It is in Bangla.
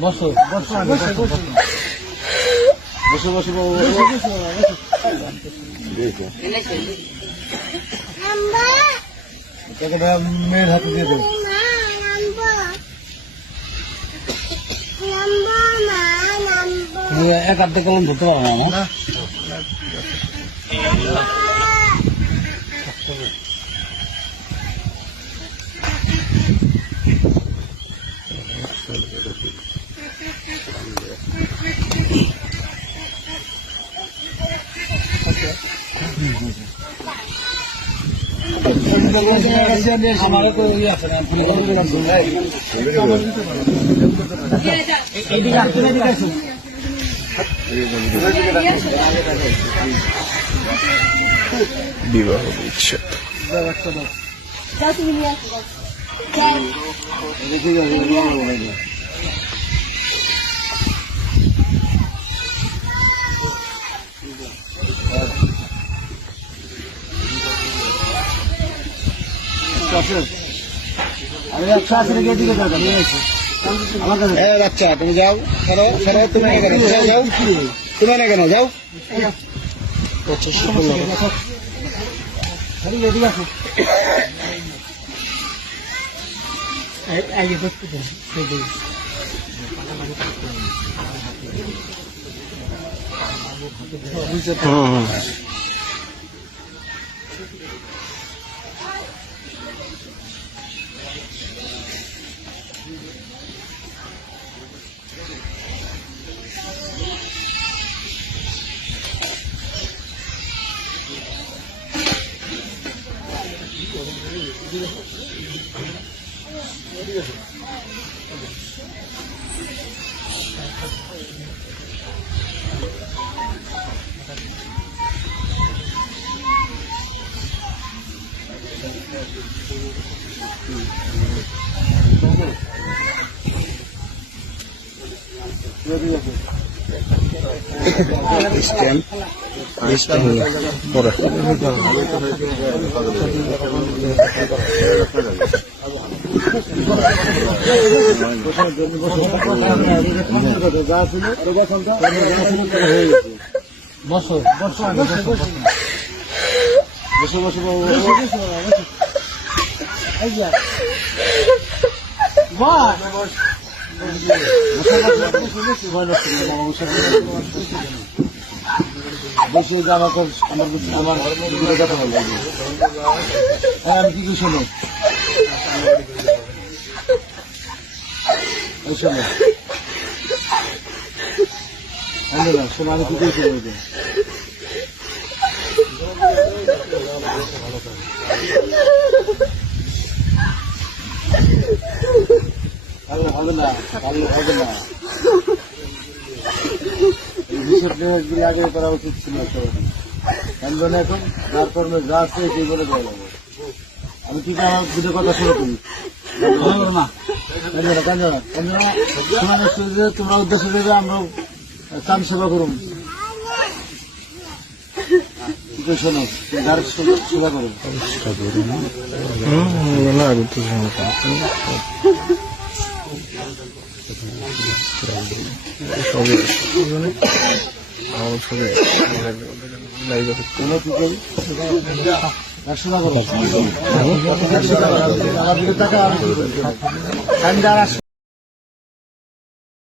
বসো বসো বসো বসো মেয়ের হাতে দিয়ে দেবো। এক হাত থেকে ধরতে পারো না আমার। আমারও তো ইয়ে আছে না বিবাহ বিচ্ছেদ বাচ্চা তুমি যাও সরো সরো তুমি কেন যাও যাও তুমি না কেন যাও পরে বসো বসো বসো বসো বসে আমার কথা বলবো। আমি কি শোনো শোনো শোনো আমি কি করছি বলবো হবে না হবে না আগে করা উচিত ছিল এখন যার কর্মে যা আছে সেই বলে দেওয়া যাবে। আমি কি আমার দুটো কথা শুনে তুমি না তোমরা উদ্দেশ্য দেবে আমরা চান সেবা করুন শোনো যার সেবা করুন টাকা